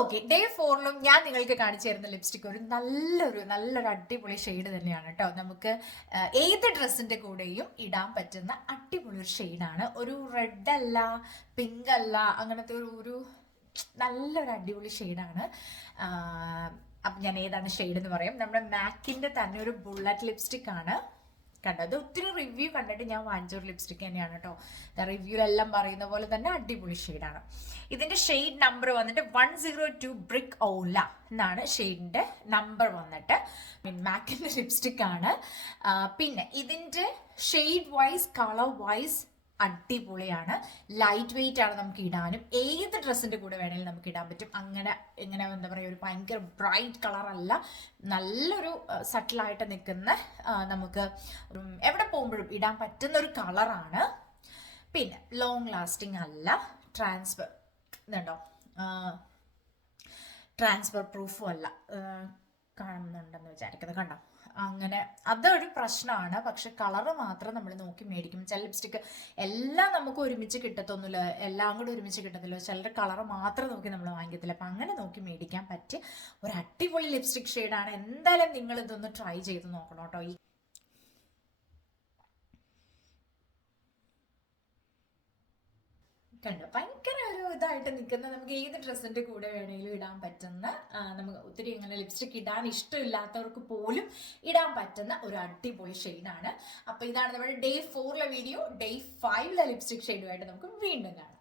Okay, day 4ലും ഞാൻ നിങ്ങൾക്ക് കാണിച്ചു തരുന്ന ലിപ്സ്റ്റിക് ഒരു നല്ലൊരു അടിപൊളി ഷെയ്ഡ് തന്നെയാണ് കേട്ടോ. നമുക്ക് ഏത് ഡ്രസ്സിന്റെ കൂടെയും ഇടാൻ പറ്റുന്ന അടിപൊളി ഒരു ഷെയ്ഡാണ്. ഒരു റെഡ് അല്ല, പിങ്ക് അല്ല, അങ്ങനത്തെ ഒരു നല്ലൊരു അടിപൊളി ഷെയ്ഡാണ്. അപ്പം ഞാൻ ഏതാണ് ഷെയ്ഡ് എന്ന് പറയും. നമ്മുടെ മാക്കിന്റെ തന്നെ ഒരു ബുള്ളറ്റ് ലിപ്സ്റ്റിക് ആണ്. കണ്ടത് ഒത്തിരി റിവ്യൂ കണ്ടിട്ട് ഞാൻ വാങ്ങിച്ചൊരു ലിപ്സ്റ്റിക് തന്നെയാണ് കേട്ടോ. റിവ്യൂലെല്ലാം പറയുന്ന പോലെ തന്നെ അടിപൊളി ഷെയ്ഡാണ്. ഇതിന്റെ ഷെയ്ഡ് നമ്പർ വന്നിട്ട് 102 ബ്രിക്ക് ഓല എന്നാണ് ഷെയ്ഡിന്റെ നമ്പർ വന്നിട്ട്. മാക്കിന്റെ ലിപ്സ്റ്റിക് ആണ്. പിന്നെ ഇതിന്റെ ഷെയ്ഡ് വൈസ്, കളർ വൈസ് അടിപൊളിയാണ്. ലൈറ്റ് വെയിറ്റ് ആണ്, നമുക്ക് ഇടാനും ഏത് ഡ്രസ്സിന്റെ കൂടെ വേണമെങ്കിലും നമുക്ക് ഇടാൻ പറ്റും. അങ്ങനെ എന്താ പറയുക, ഒരു ഭയങ്കര ബ്രൈറ്റ് കളർ അല്ല, നല്ലൊരു സട്ടിലായിട്ട് നിൽക്കുന്ന, നമുക്ക് എവിടെ പോകുമ്പോഴും ഇടാൻ പറ്റുന്ന ഒരു കളറാണ്. പിന്നെ ലോങ് ലാസ്റ്റിംഗ് അല്ല, ഇതുണ്ടോ, ട്രാൻസ്ഫർ പ്രൂഫും അല്ല. കാണുന്നുണ്ടെന്ന് വിചാരിക്കുന്നത്, കണ്ടോ? അങ്ങനെ അതൊരു പ്രശ്നമാണ്. പക്ഷെ കളറ് മാത്രം നമ്മൾ നോക്കി മേടിക്കും. ചില ലിപ്സ്റ്റിക് എല്ലാം നമുക്ക് ഒരുമിച്ച് കിട്ടത്തൊന്നുമില്ല, എല്ലാം കൂടി ഒരുമിച്ച് കിട്ടത്തില്ല. ചിലരുടെ കളറ് മാത്രം നോക്കി നമ്മൾ വാങ്ങിക്കത്തില്ല. അപ്പം അങ്ങനെ നോക്കി മേടിക്കാൻ പറ്റിയ ഒരു അടിപൊളി ലിപ്സ്റ്റിക് ഷെയ്ഡാണ്. എന്തായാലും നിങ്ങൾ ഇതൊന്ന് ട്രൈ ചെയ്ത് നോക്കണം കേട്ടോ. ഈ കണ്ടോ, ഭയങ്കര ഒരു ഇതായിട്ട് നിൽക്കുന്ന, നമുക്ക് ഏത് ഡ്രസ്സിന്റെ കൂടെ വേണമെങ്കിലും ഇടാൻ പറ്റുന്ന, നമുക്ക് ഒത്തിരി ഇങ്ങനെ ലിപ്സ്റ്റിക് ഇടാൻ ഇഷ്ടമില്ലാത്തവർക്ക് പോലും ഇടാൻ പറ്റുന്ന ഒരു അടിപൊളി ഷെയ്ഡാണ്. അപ്പൊ ഇതാണ് നമ്മുടെ ഡേ 4ലെ വീഡിയോ. ഡേ 5ലെ ലിപ്സ്റ്റിക് ഷെയ്ഡുമായിട്ട് നമുക്ക് വീണ്ടും കാണാം.